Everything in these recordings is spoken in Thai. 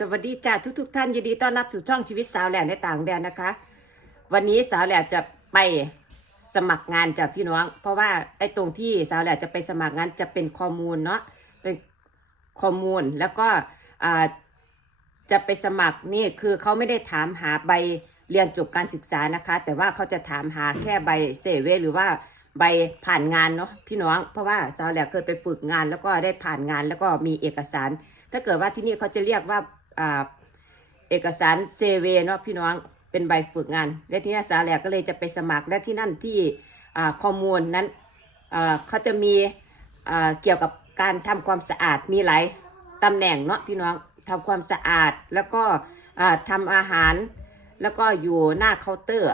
สวัสดีจ้าทุกทุกๆท่านยินดีต้อนรับสู่ช่องชีวิตสาวแหล่ในต่างแดนนะคะ วันนี้สาวแหล่จะไปสมัครงานจากพี่น้อง เพราะว่าไอ้ตรงที่สาวแหล่จะไปสมัครงานจะเป็นข้อมูลเนาะเป็นข้อมูลแล้วก็จะไปสมัครนี่คือเขาไม่ได้ถามหาใบเรียนจบการศึกษานะคะ แต่ว่าเขาจะถามหาแค่ใบเซเวหรือว่าใบผ่านงานเนาะพี่น้องเพราะว่าสาวแหล่เคยไปฝึกงานแล้วก็ได้ผ่านงานแล้วก็มีเอกสารถ้าเกิดว่าที่นี่เขาจะเรียกว่า อ่าเอกสารเซเวเนาะพี่น้องเป็นใบฝึกงาน และที่นี่สาวแหลกก็เลยจะไปสมัครและที่นั่นที่อ่าข้อมูลนั้นอ่าเขาจะมีอ่าเกี่ยวกับการทำความสะอาดมีหลายตำแหน่งเนาะพี่น้องทำความสะอาดแล้วก็อ่าทำอาหารแล้วก็อยู่หน้าเคาน์เตอร์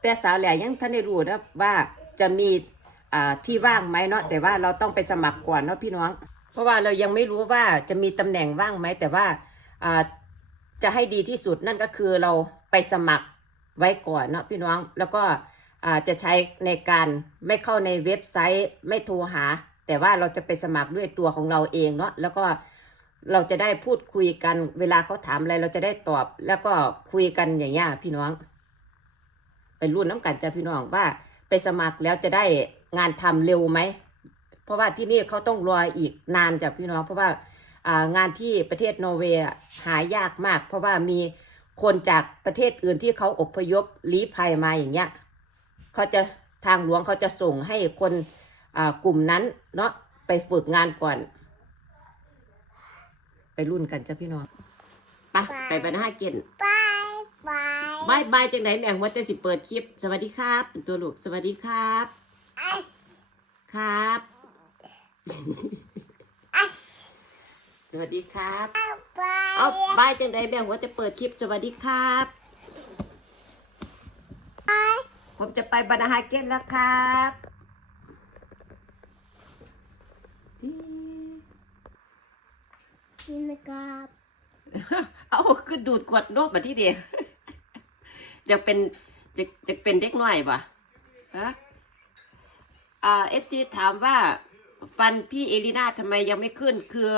แต่สาวแหล่ยังท่านได้รู้นะว่าจะมีที่ว่างไหมเนาะแต่ว่าเราต้องไปสมัครก่อนเนาะพี่น้อง เพราะว่าเรายังไม่รู้ว่าจะมีตำแหน่งว่างไหม แต่ว่าจะให้ดีที่สุดนั่นก็คือเราไปสมัครไว้ก่อนเนาะพี่น้องแล้วก็จะใช้ในการไม่เข้าในเว็บไซต์ไม่โทรหา แต่ว่าเราจะไปสมัครด้วยตัวของเราเองเนาะแล้วก็เราจะได้พูดคุยกันเวลาเขาถามอะไรเราจะได้ตอบ แล้วก็คุยกันอย่างเงี้ยพี่น้องไปรุ่นน้ำกันจ้ะพี่น้องว่าไปสมัครแล้วจะได้งานทำเร็วไหม เพราะว่าที่นี่เขาต้องรออีกนานจ้ะพี่น้อง เพราะว่าอ่างานที่ประเทศนอร์เวย์อะหายากมาก เพราะว่ามีคนจากประเทศอื่นที่เขาอพยพลี้ภัยมาอย่างเงี้ยเขาจะทางหลวงเขาจะส่งให้คนอ่ากลุ่มนั้นเนาะไปฝึกงานก่อน ไปรุ่นกันจ้ะพี่น้องไปไปบรรณาเกณฑ์บายบายบายบายจังไหนแม่งว่าจะสิเปิดคลิป สวัสดีครับ เป็นตัวลูกสวัสดีครับอัสครับอั สสวัสดีครับบายเอาบายจังไหนแม่งว่าจะเปิดคลิปสวัสดีครับบายผมจะไปบรรณาเกณฑ์แล้วครับนี่นะครับเอาคือดูดกวดโนบมาที่เดียวจะเป็นจะจะเป็นเด็กน้อยปะฮะอ่าเอฟซีถามว่า ฟันพี่เอลิน่าทำไมยังไม่ขึ้น คือ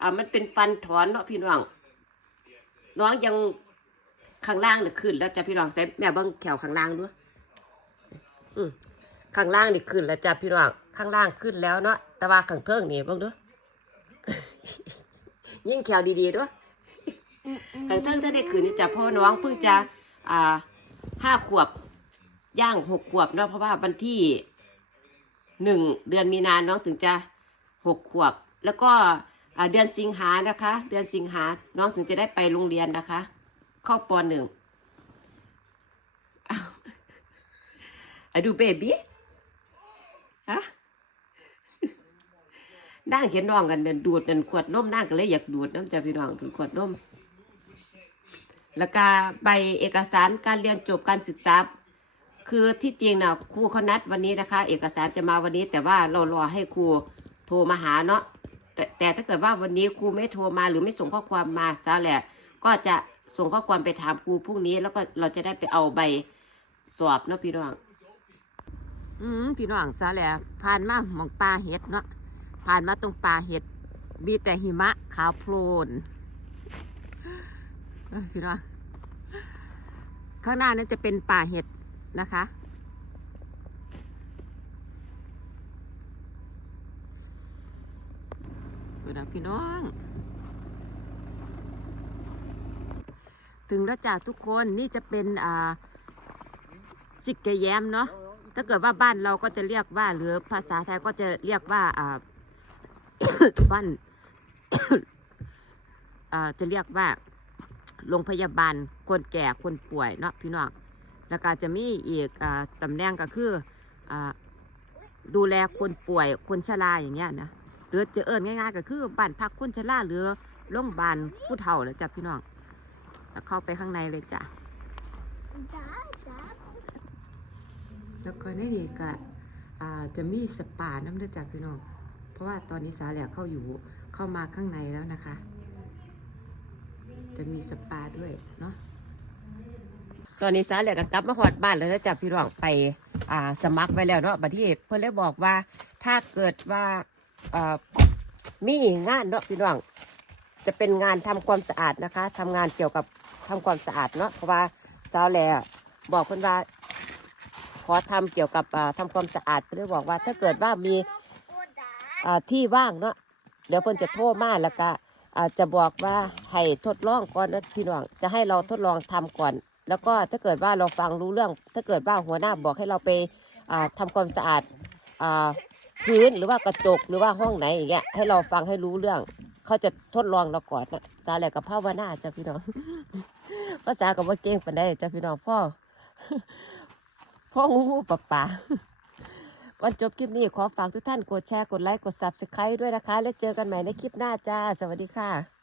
อ่ามันเป็นฟันถอนเนาะพี่น้อง น้องยังข้างล่างเนี่ยขึ้น แล้วจ้ะพี่น้องใส่แม่เบิ้งแขวข้างล่างด้วยอืมข้างล่างนี่ขึ้นแล้วจ้ะพี่น้องข้างล่างขึ้นแล้วเนาะแต่ว่าข้างเทิงนี่เบิ้งด้วยยิ่งแขวดีๆด้วยข้างเทิงถ้าได้คืนนี่จ้ะเพราะว่าน้องเพิ่งจะอ่าห้าขวบย่างหกขวบเนาะเพราะว่าวันที่ หนึ่งเดือนมีนาน้องถึงจะหกขวบ แล้วก็เดือนสิงหานะคะ เดือนสิงหาน้องถึงจะได้ไปโรงเรียนนะคะ เข้าปหนึ่งอ้าวอะดูเบบี้ฮะนั่งเขียนน้องกันเดินดูดนั่นขวดนมนั่งก็เลยอยากดูดน้ำจะพี่น้องถึงขวดนมแล้วก็ใบเอกสารการเรียนจบการศึกษา คือที่จริงนะครูเขานัดวันนี้นะคะ เอกสารจะมาวันนี้ แต่ว่าเรารอให้ครูโทรมาหาเนาะแต่แต่ถ้าเกิดว่าวันนี้ครูไม่โทรมาหรือไม่ส่งข้อความมาซะแหละก็จะส่งข้อความไปถามครูพรุ่งนี้ แล้วก็เราจะได้ไปเอาใบสอบเนาะพี่น้องอืมพี่น้องซะแหละผ่านมาหมองปลาเห็ดเนาะผ่านมาตรงปลาเห็ด มีแต่หิมะขาวโพลนพี่น้องข้างหน้านั้นจะเป็นป่าเห็ด นะคะ ดูนะพี่น้อง ถึงแล้วจากทุกคนนี่จะเป็นอ่าสิกเกแยมเนาะ ถ้าเกิดว่าบ้านเราก็จะเรียกว่า หรือภาษาไทยก็จะเรียกว่าอ่าบ้านอ่าจะเรียกว่าโรงพยาบาลคนแก่คนป่วยเนาะพี่น้อง แล้วก็จะมีอีกอตำแหน่งก็คืออดูแลคนป่วยคนชราอย่างเงี้ยนะหรือจะเอิญง่ายๆ ก็คือบ้านพักคนชราหรือโรงพยาบาลผู้เฒ่าแล้วจ้ะพี่น้องแล้วเข้าไปข้างในเลยจ้ะแล้วก็ในนี้ก็จะมีสปาน้ำเด้อจ้ะพี่น้องเพราะว่าตอนนี้สาแหลกเข้าอยู่เข้ามาข้างในแล้วนะคะ จะมีสปาด้วยเนาะ ตอนนี้สาแหลกก็กลับมาหอดบ้านแล้วนะจ๊ะพี่น้องไปอ่าสมัครไว้แล้วเนาะบัดที่เพื่อนเลยบอกว่า ถ้าเกิดว่าอ่ามีงานเนาะพี่น้องจะเป็นงานทำความสะอาดนะคะทำงานเกี่ยวกับทำความสะอาดเนาะเพราะว่าสาวแหล่บอกเพิ่นว่าขอทำเกี่ยวกับอ่าทำความสะอาดเพิ่อนเลยบอกว่า ถ้าเกิดว่ามีอ่าที่ว่างเนาะเดี๋ยวเพิ่อนจะโทรมาแล้วก็อ่าจะบอกว่าให้ทดลองก่อนนะพี่น้องจะให้เราทดลองทำก่อน แล้วก็ถ้าเกิดว่าเราฟังรู้เรื่อง ถ้าเกิดว่าหัวหน้าบอกให้เราไปอ่าทำความสะอาดอพื้นหรือว่ากระจกหรือว่าห้องไหนอย่างเงี้ยให้เราฟังให้รู้เรื่องเขาจะทดลองเราก่อนนะจาแหลกกับภาวนาจ้ะพี่น้องภาษากับว่าเก่งปานใดจ้ะพี่น้องพ่อพ่องูงูปะปะก่อนจบคลิปนี้ขอฝากทุกท่านกดแชร์กดไลค์กด subscribe ด้วยนะคะ แล้วเจอกันใหม่ในคลิปหน้าจ้า สวัสดีค่ะ